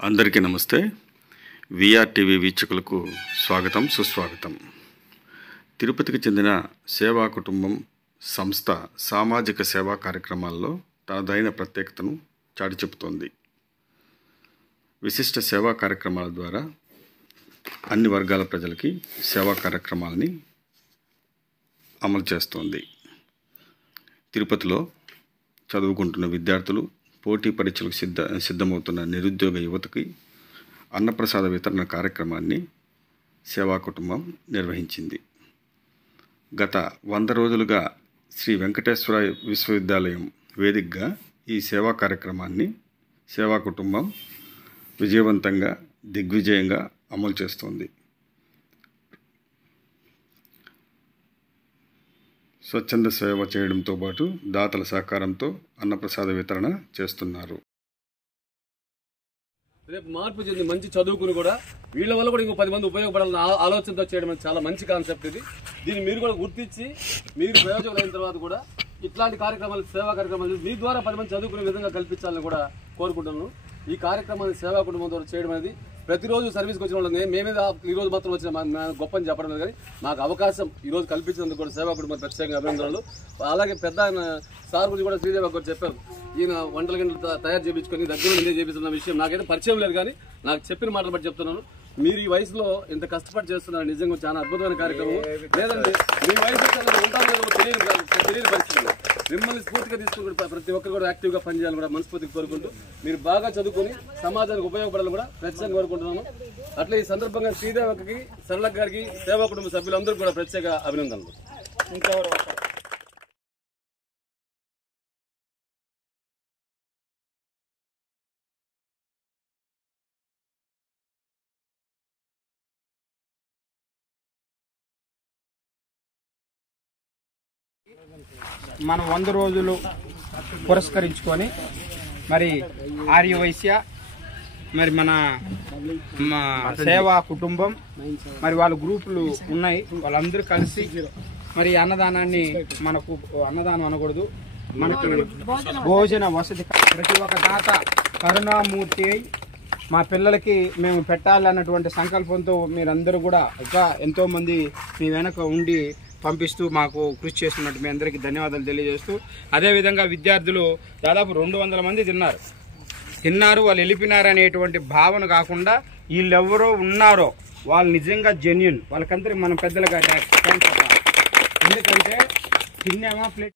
అందరికీ నమస్తే. VR TV వీక్షకులకు స్వాగతం, సుస్వాగతం. తిరుపతికి చెందిన సేవా కుటుంబం సంస్థ సామాజిక సేవా కార్యక్రమాల్లో తనదైన ప్రత్యేకతను చాటి చెబుతోంది. విశిష్ట సేవా కార్యక్రమాల ద్వారా అన్ని వర్గాల ప్రజలకి సేవా కార్యక్రమాలని అమలు చేస్తోంది. తిరుపతిలో చదువుకుంటున్న విద్యార్థులు, పోటీ పరీక్షలకు సిద్ధమవుతున్న నిరుద్యోగ యువతకి అన్నప్రసాద వితరణ కార్యక్రమాన్ని సేవా కుటుంబం నిర్వహించింది. గత 100 రోజులుగా శ్రీ వెంకటేశ్వర విశ్వవిద్యాలయం వేదికగా ఈ సేవా కార్యక్రమాన్ని సేవా కుటుంబం విజయవంతంగా, దిగ్విజయంగా అమలు చేస్తోంది. స్వచ్ఛంద సేవ చేయడంతో పాటు దాతల సహకారంతో అన్నప్రసాద వితరణ చేస్తున్నారు. రేపు మార్పు చెంది మంచి చదువుకుని కూడా వీళ్ళ వల్ల కూడా ఇంకో 10 మంది ఉపయోగపడాలని ఆలోచనతో చేయడం చాలా మంచి కాన్సెప్ట్ ఇది. దీన్ని మీరు కూడా గుర్తించి మీరు ప్రయోజకులు అయిన తర్వాత కూడా ఇట్లాంటి కార్యక్రమాలు, సేవా కార్యక్రమాలు మీ ద్వారా 10 మంది చదువుకునే విధంగా కల్పించాలని కూడా కోరుకుంటున్నాను. ఈ కార్యక్రమాన్ని సేవా కుటుంబం ద్వారా చేయడం అనేది ప్రతిరోజు సర్వీస్కి వచ్చిన వాళ్ళని మేమే ఈరోజు మాత్రం వచ్చిన గొప్ప అని చెప్పడం లేదు, కానీ మాకు అవకాశం ఈరోజు కల్పించినందుకు కూడా సేవా కుటుంబం ప్రత్యేకంగా అభినందనలు. అలాగే పెద్ద ఆయన సార్ గురించి కూడా శ్రీదేవి గారు చెప్పారు, ఈయన వంటల గంటలు తయారు చేయించుకొని దగ్గర నుండి చేపిస్తున్న విషయం నాకైతే పరిచయం లేదు, కానీ నాకు చెప్పిన మాటలు బట్టి చెప్తున్నాను. మీరు ఈ వయసులో ఇంత కష్టపడి చేస్తున్నారు, నిజంగా చాలా అద్భుతమైన కార్యక్రమం. లేదంటే మీ వయసు తెలియని పరిస్థితులు మిమ్మల్ని స్ఫూర్తిగా తీసుకుని ప్రతి ఒక్కరు కూడా యాక్టివ్గా పనిచేయాలని కూడా మనస్ఫూర్తిగా కోరుకుంటూ మీరు బాగా చదువుకుని సమాజానికి ఉపయోగపడాలని కూడా ప్రత్యేకంగా కోరుకుంటున్నాను. అట్లా ఈ సందర్భంగా శ్రీదేవకి, సరళ గారికి, సేవా కుటుంబ సభ్యులందరూ కూడా ప్రత్యేక అభినందనలు. మనం 100 రోజులు పురస్కరించుకొని మరి ఆర్యవైశ్య మరి మన సేవా కుటుంబం మరి వాళ్ళ గ్రూపులు ఉన్నాయి, వాళ్ళందరూ కలిసి మరి అన్నదానాన్ని, మనకు అన్నదానం అనకూడదు, మనకు భోజన వసతి ప్రతి ఒక్క దాత కరుణామూర్తి అయి మా పిల్లలకి మేము పెట్టాలన్నటువంటి సంకల్పంతో మీరందరూ కూడా ఇంకా ఎంతోమంది మీ వెనక ఉండి పంపిస్తూ మాకు కృషి చేస్తున్నట్టు మీ అందరికీ ధన్యవాదాలు తెలియజేస్తూ, అదేవిధంగా విద్యార్థులు దాదాపు 200 మంది తిన్నారు, వాళ్ళు వెళ్ళిపోయినారు అనేటువంటి భావన కాకుండా వీళ్ళెవరో ఉన్నారో వాళ్ళు నిజంగా జెన్యూన్, వాళ్ళకందరికీ మనం పెద్దలుగా థ్యాంక్స్ చెప్పాలి. ఎందుకంటే తిన్నామా ప్లేట్